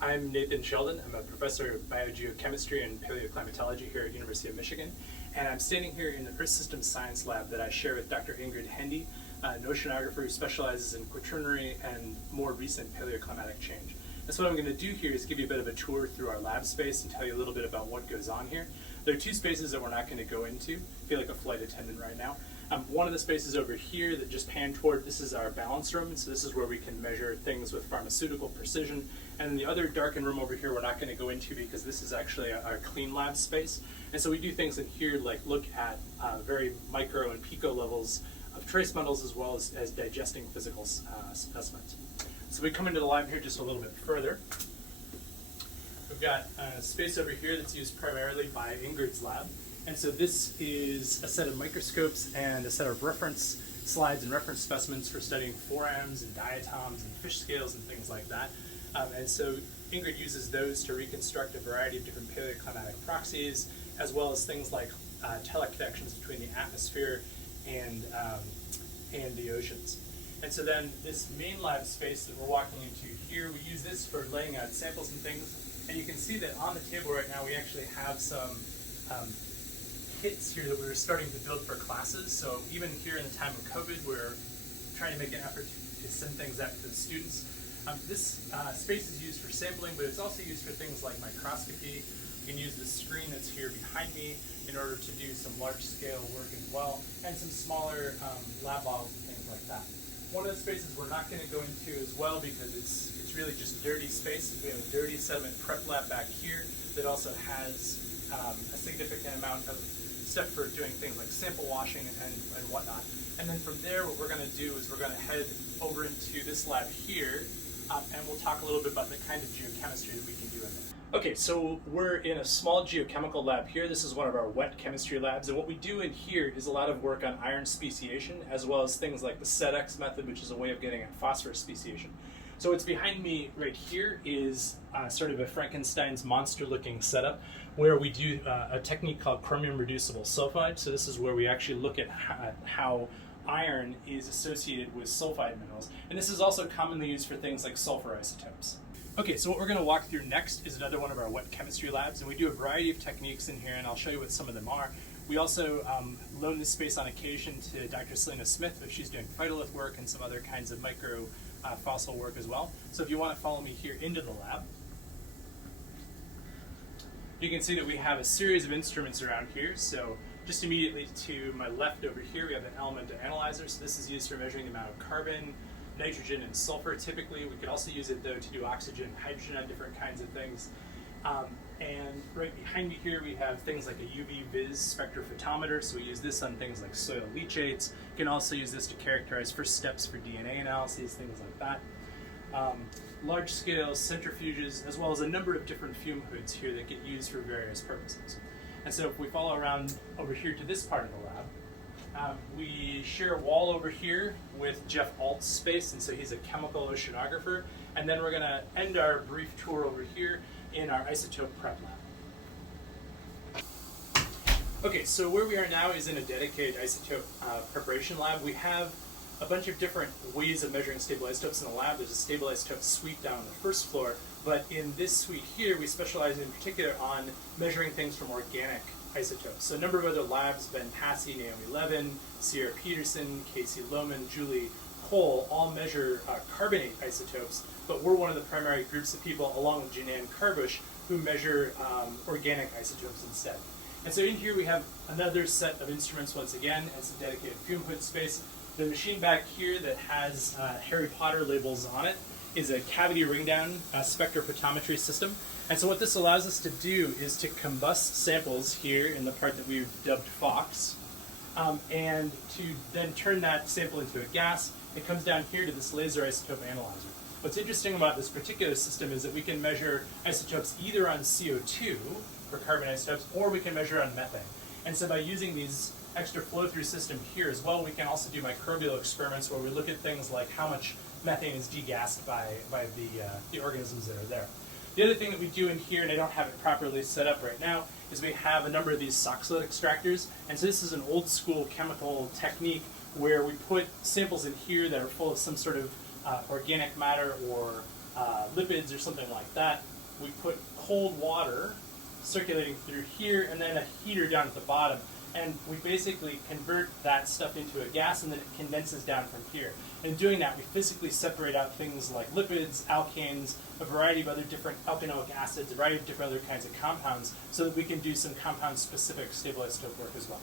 I'm Nathan Sheldon. I'm a professor of biogeochemistry and paleoclimatology here at University of Michigan, and I'm standing here in the Earth Systems Science Lab that I share with Dr. Ingrid Hendy, an oceanographer who specializes in Quaternary and more recent paleoclimatic change. And so what I'm going to do here is give you a bit of a tour through our lab space and tell you a little bit about what goes on here. There are two spaces that we're not going to go into. I feel like a flight attendant right now. One of the spaces over here that just pan toward, this is our balance room, so this is where we can measure things with pharmaceutical precision. And the other darkened room over here we're not going to go into because this is actually our clean lab space. And so we do things in here like look at very micro and pico levels of trace metals as well as digesting physical specimens. So we come into the lab here just a little bit further. We've got a space over here that's used primarily by Ingrid's lab. And so this is a set of microscopes and a set of reference slides and reference specimens for studying forams and diatoms and fish scales and things like that. And so Ingrid uses those to reconstruct a variety of different paleoclimatic proxies, as well as things like teleconnections between the atmosphere and the oceans. And so then this main lab space that we're walking into here, we use this for laying out samples and things. And you can see that on the table right now we actually have some kits here that we're starting to build for classes. So even here in the time of COVID, we're trying to make an effort to send things out to the students. This space is used for sampling, but it's also used for things like microscopy. You can use the screen that's here behind me in order to do some large-scale work as well, and some smaller lab models and things like that. One of the spaces we're not going to go into as well because it's really just dirty space. We have a dirty sediment prep lab back here that also has a significant amount of stuff for doing things like sample washing and whatnot. And then from there, what we're going to do is we're going to head over into this lab here, and we'll talk a little bit about the kind of geochemistry that we can do in there. Okay, so we're in a small geochemical lab here. This is one of our wet chemistry labs, and what we do in here is a lot of work on iron speciation, as well as things like the SEDEX method, which is a way of getting at phosphorus speciation. So what's behind me right here is sort of a Frankenstein's monster-looking setup where we do a technique called chromium reducible sulfide. So this is where we actually look at how iron is associated with sulfide minerals. And this is also commonly used for things like sulfur isotopes. Okay, so what we're going to walk through next is another one of our wet chemistry labs, and we do a variety of techniques in here, and I'll show you what some of them are. We also loan this space on occasion to Dr. Selena Smith if she's doing phytolith work and some other kinds of micro fossil work as well. So if you want to follow me here into the lab, you can see that we have a series of instruments around here. So just immediately to my left over here, we have an element analyzer. So this is used for measuring the amount of carbon, nitrogen, and sulfur typically. We could also use it though to do oxygen, hydrogen on different kinds of things. And right behind me here we have things like a UV vis spectrophotometer, so we use this on things like soil leachates. You can also use this to characterize first steps for DNA analyses, things like that. Large scale centrifuges, as well as a number of different fume hoods here that get used for various purposes. And so if we follow around over here to this part of the lab, we share a wall over here with Jeff Alt's space, and so he's a chemical oceanographer. And then we're going to end our brief tour over here in our isotope prep lab. Okay, so where we are now is in a dedicated isotope preparation lab. We have a bunch of different ways of measuring stable isotopes in the lab. There's a stable isotope suite down on the first floor, but in this suite here, we specialize in particular on measuring things from organic isotopes. So a number of other labs, Ben Passy, Naomi Levin, Sierra Peterson, Casey Lohman, Julie Cole, all measure carbonate isotopes, but we're one of the primary groups of people, along with Janan Karbush, who measure organic isotopes instead. And so in here we have another set of instruments once again. It's a dedicated fume hood space. The machine back here that has Harry Potter labels on it is a cavity ring-down spectrophotometry system. And so what this allows us to do is to combust samples here in the part that we've dubbed Fox, and to then turn that sample into a gas. It comes down here to this laser isotope analyzer. What's interesting about this particular system is that we can measure isotopes either on CO2 for carbon isotopes, or we can measure on methane. And so by using these extra flow-through system here as well, we can also do microbial experiments where we look at things like how much methane is degassed by the organisms that are there. The other thing that we do in here, and I don't have it properly set up right now, is we have a number of these Soxhlet extractors. And so this is an old school chemical technique where we put samples in here that are full of some sort of organic matter or lipids or something like that, we put cold water circulating through here and then a heater down at the bottom. And we basically convert that stuff into a gas and then it condenses down from here. And in doing that, we physically separate out things like lipids, alkanes, a variety of other different alkanoic acids, a variety of different other kinds of compounds so that we can do some compound-specific stable isotope work as well.